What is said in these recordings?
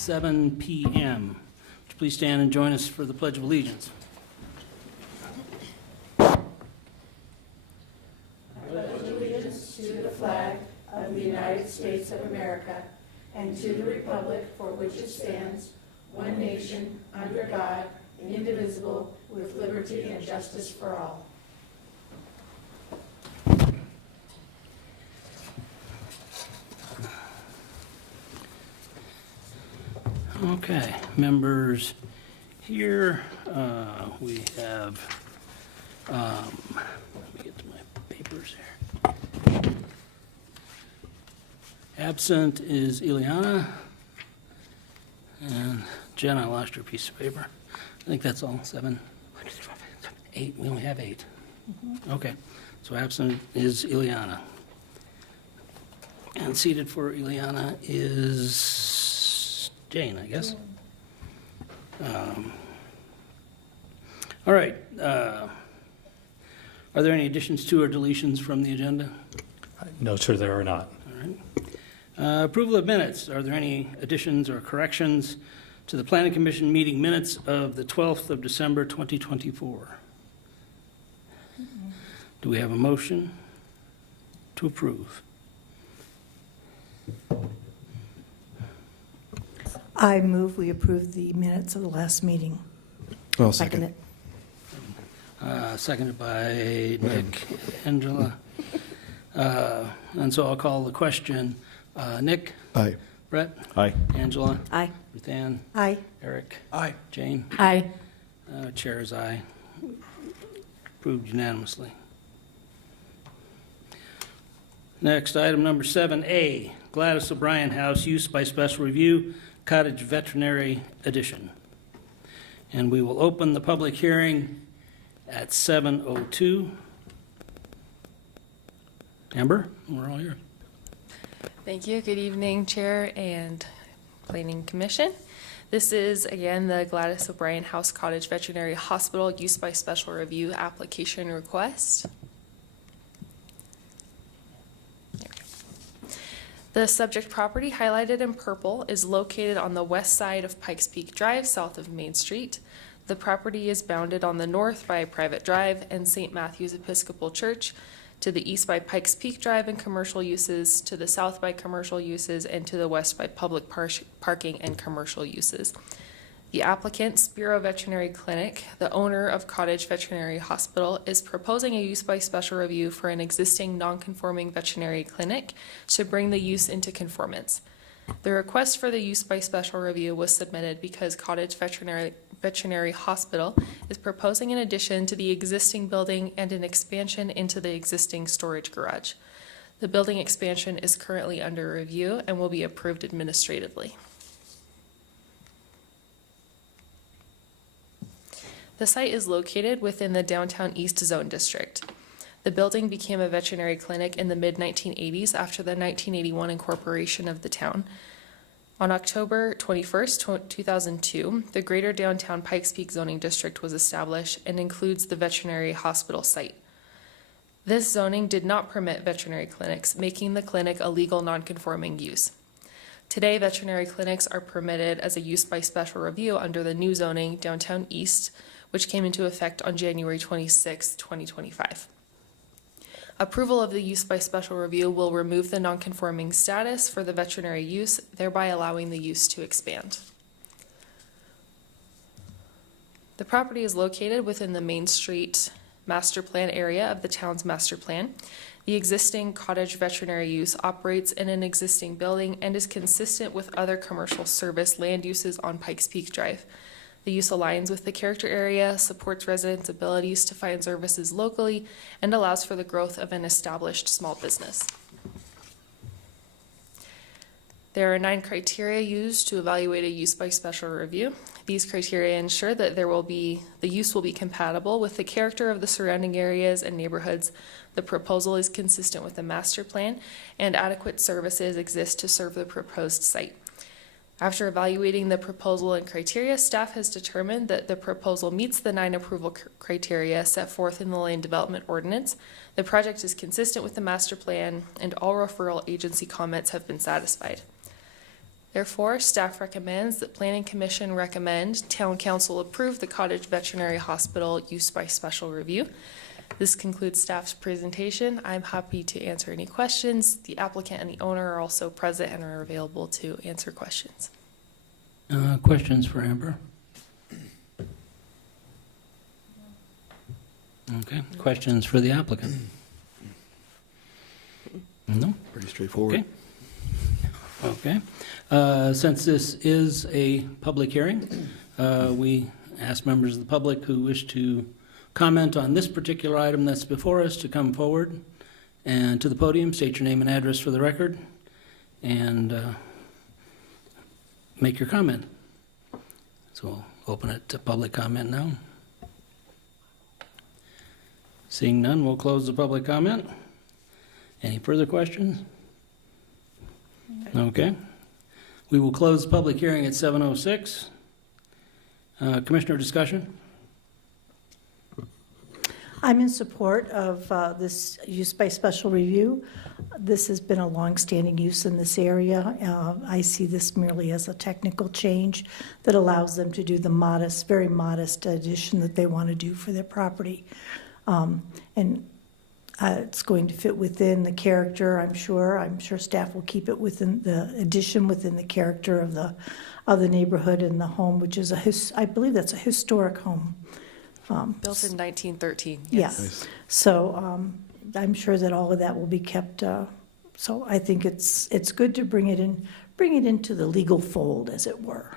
7 p.m. Would you please stand and join us for the Pledge of Allegiance? Pledge allegiance to the flag of the United States of America and to the republic for which it stands, one nation, under God, indivisible, with liberty and justice for all. Okay, members here, we have, let me get to my papers here. Absent is Ileana. And Jen, I lost your piece of paper. I think that's all, 7, 8, we only have 8. Okay, so absent is Ileana. And seated for Ileana is Jane, I guess. All right. Are there any additions to or deletions from the agenda? No, sir, there are not. All right. Approval of minutes. Are there any additions or corrections to the Planning Commission meeting minutes of the 12th of December, 2024? Do we have a motion to approve? I move we approve the minutes of the last meeting. I'll second it. Seconded by Nick, Angela. And so I'll call the question. Nick? Aye. Brett? Aye. Angela? Aye. Ruth Ann? Aye. Eric? Aye. Jane? Aye. Chair is aye. Approved unanimously. Next, item number 7A, Gladys O'Brien House, use by special review, Cottage Veterinary Edition. And we will open the public hearing at 7:02. Amber, we're all here. Thank you. Good evening, Chair and Planning Commission. This is, again, the Gladys O'Brien House Cottage Veterinary Hospital use by special review application request. The subject property, highlighted in purple, is located on the west side of Pikes Peak Drive, south of Main Street. The property is bounded on the north by a private drive and St. Matthew's Episcopal Church, to the east by Pikes Peak Drive and commercial uses, to the south by commercial uses, and to the west by public parking and commercial uses. The applicant, Spiro Veterinary Clinic, the owner of Cottage Veterinary Hospital, is proposing a use by special review for an existing non-conforming veterinary clinic to bring the use into conformance. The request for the use by special review was submitted because Cottage Veterinary Hospital is proposing an addition to the existing building and an expansion into the existing storage garage. The building expansion is currently under review and will be approved administratively. The site is located within the Downtown East Zone District. The building became a veterinary clinic in the mid-1980s after the 1981 incorporation of the town. On October 21st, 2002, the Greater Downtown Pikes Peak Zoning District was established and includes the veterinary hospital site. This zoning did not permit veterinary clinics, making the clinic a legal non-conforming use. Today, veterinary clinics are permitted as a use by special review under the new zoning, Downtown East, which came into effect on January 26, 2025. Approval of the use by special review will remove the non-conforming status for the veterinary use, thereby allowing the use to expand. The property is located within the Main Street master plan area of the town's master plan. The existing cottage veterinary use operates in an existing building and is consistent with other commercial service land uses on Pikes Peak Drive. The use aligns with the character area, supports residents' abilities to find services locally, and allows for the growth of an established small business. There are 9 criteria used to evaluate a use by special review. These criteria ensure that the use will be compatible with the character of the surrounding areas and neighborhoods. The proposal is consistent with the master plan, and adequate services exist to serve the proposed site. After evaluating the proposal and criteria, staff has determined that the proposal meets the 9 approval criteria set forth in the Land Development Ordinance. The project is consistent with the master plan, and all referral agency comments have been satisfied. Therefore, staff recommends that Planning Commission recommend Town Council approve the Cottage Veterinary Hospital use by special review. This concludes staff's presentation. I'm happy to answer any questions. The applicant and the owner are also present and are available to answer questions. Questions for Amber? Okay, questions for the applicant? No? Pretty straightforward. Okay. Since this is a public hearing, we ask members of the public who wish to comment on this particular item that's before us to come forward and to the podium, state your name and address for the record, and make your comment. So we'll open it to public comment now. Seeing none, we'll close the public comment. Any further questions? Okay. We will close the public hearing at 7:06. Commissioner discussion? I'm in support of this use by special review. This has been a longstanding use in this area. I see this merely as a technical change that allows them to do the modest, very modest addition that they want to do for their property. And it's going to fit within the character, I'm sure. I'm sure staff will keep it within the addition, within the character of the neighborhood and the home, which is I believe that's a historic home. Built in 1913. Yes. Nice. So I'm sure that all of that will be kept. So I think it's good to bring it into the legal fold, as it were.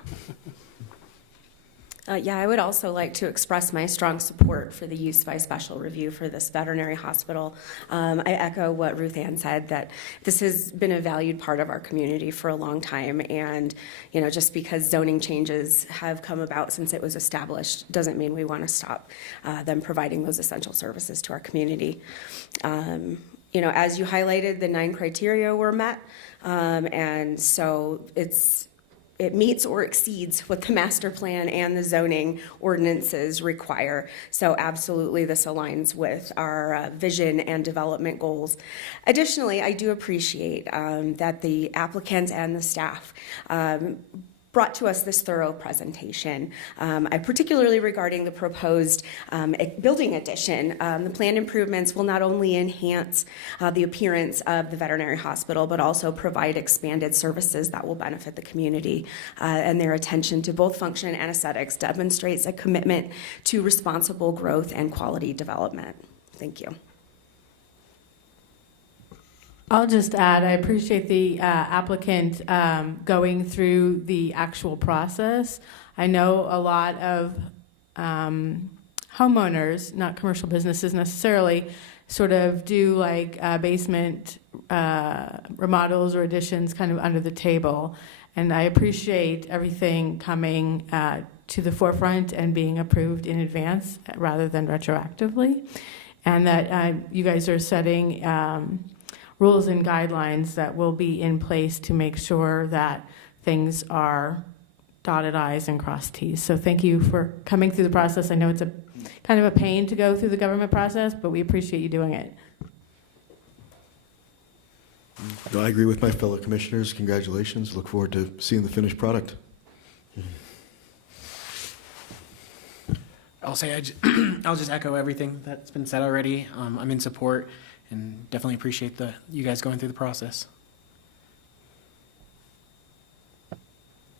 Yeah, I would also like to express my strong support for the use by special review for this veterinary hospital. I echo what Ruth Ann said, that this has been a valued part of our community for a long time, and just because zoning changes have come about since it was established doesn't mean we want to stop them providing those essential services to our community. As you highlighted, the 9 criteria were met, and so it meets or exceeds what the master plan and the zoning ordinances require. So absolutely, this aligns with our vision and development goals. Additionally, I do appreciate that the applicant and the staff brought to us this thorough presentation. I particularly regarding the proposed building addition. The planned improvements will not only enhance the appearance of the veterinary hospital, but also provide expanded services that will benefit the community. And their attention to both function and aesthetics demonstrates a commitment to responsible growth and quality development. Thank you. I'll just add, I appreciate the applicant going through the actual process. I know a lot of homeowners, not commercial businesses necessarily, sort of do like basement remodels or additions kind of under the table. And I appreciate everything coming to the forefront and being approved in advance rather than retroactively. And that you guys are setting rules and guidelines that will be in place to make sure that things are dotted I's and crossed T's. So thank you for coming through the process. I know it's a kind of a pain to go through the government process, but we appreciate you doing it. No, I agree with my fellow commissioners. Congratulations. Look forward to seeing the finished product. I'll just echo everything that's been said already. I'm in support and definitely appreciate you guys going through the process.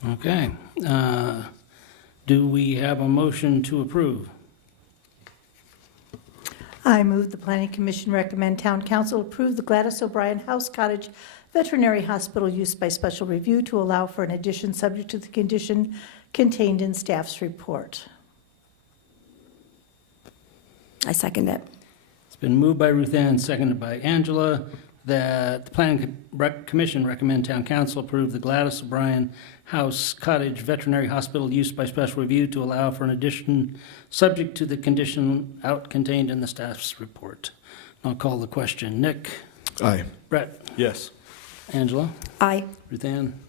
Okay. Do we have a motion to approve? I move the Planning Commission recommend Town Council approve the Gladys O'Brien House Cottage Veterinary Hospital use by special review to allow for an addition subject to the condition contained in staff's report. I second it. It's been moved by Ruth Ann, seconded by Angela, that the Planning Commission recommend Town Council approve the Gladys O'Brien House Cottage Veterinary Hospital use by special review to allow for an addition subject to the condition contained in the staff's report. I'll call the question. Nick? Aye. Brett? Yes. Angela? Aye. Ruth Ann?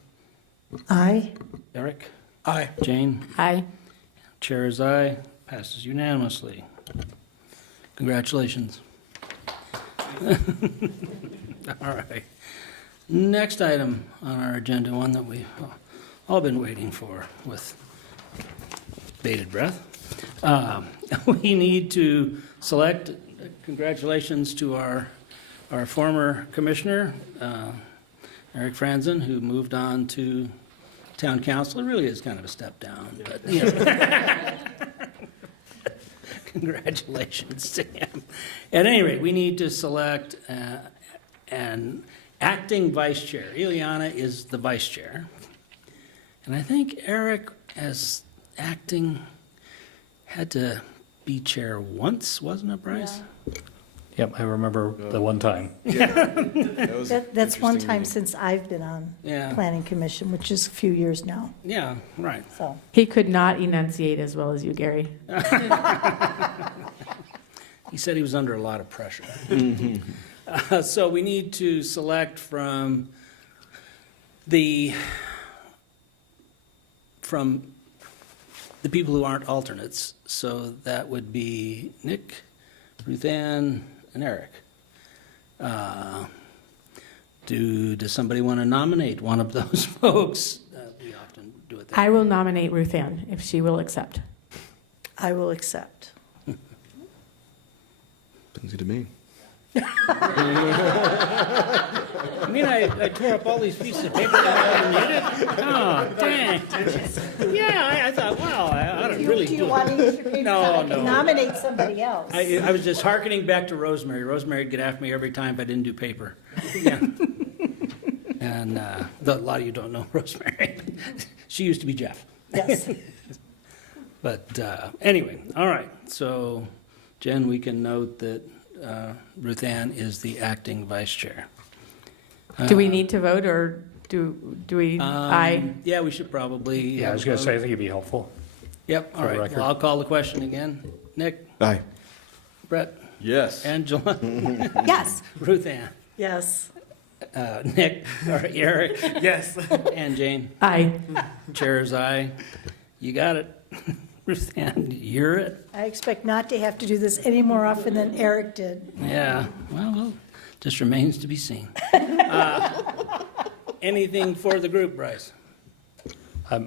Aye. Eric? Aye. Jane? Aye. Chair is aye. Passes unanimously. Congratulations. All right. Next item on our agenda, one that we all been waiting for with bated breath. We need to select, congratulations to our former commissioner, Eric Franzen, who moved on to town council. It really is kind of a step down, but, you know. Congratulations to him. At any rate, we need to select an acting vice chair. Ileana is the vice chair. And I think Eric, as acting, had to be chair once, wasn't it, Bryce? Yep, I remember the one time. That's one interesting time meeting. since I've been on Yeah. Planning Commission, which is a few years now, Yeah, right. so. He could not enunciate as well as you, Gary. He said he was under a lot of pressure. So we need to select from the people who aren't alternates. So that would be Nick, Ruth Ann, and Eric. Does somebody want to nominate one of those folks? We often do it that way. I will nominate Ruth Ann if she will accept. I will accept. Sounds good to me. I mean, I tore up all these pieces of paper that I needed. Oh, dang. Yeah, I thought, wow, I ought to really Do do you want it. to use your paper No, so I can no. nominate somebody else? I was just hearkening back to Rosemary. Rosemary would get after me every time if I didn't do paper. Yeah. And a lot of you don't know Rosemary. She used to be Jeff. Yes. But anyway, all right. So, Jen, we can note that Ruth Ann is the acting vice chair. Do we need to vote, or do we, aye? Yeah, we should probably. Yeah, I was going to say, I think it'd be helpful. Yep, all for the right. record. Well, I'll call the question again. Nick, Aye. Brett, Yes. Angela, Yes. Ruth Ann, Yes. Nick, or Eric, Yes. and Jane. Aye. Chair is aye. You got it. Ruth Ann, you're it. I expect not to have to do this any more often than Eric did. Yeah, well, just remains to be seen. Anything for the group, Bryce?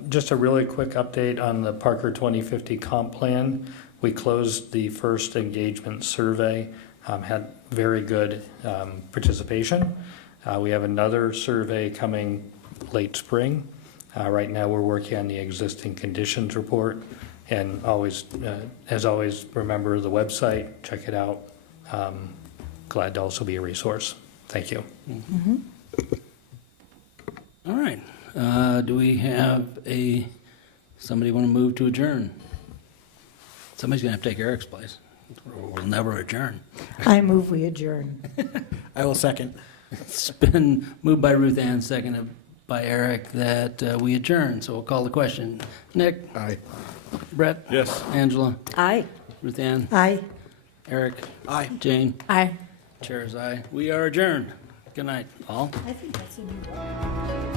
Just a really quick update on the Parker 2050 comp plan. We closed the first engagement survey, had very good participation. We have another survey coming late spring. Right now, we're working on the existing conditions report. And always, as always, remember the website, check it out. Glad to also be a resource. Thank you. All right. Do we have somebody want to move to adjourn? Somebody's going to have to take Eric's place. Or we'll never adjourn. I move we adjourn. I will second. It's been moved by Ruth Ann, seconded by Eric, that we adjourn. So we'll call the question. Nick, Aye. Brett? Yes. Angela? Aye. Ruth Ann? Aye. Eric? Aye. Jane? Aye. Chair is aye. We are adjourned. Good night, all. I think that's a new one.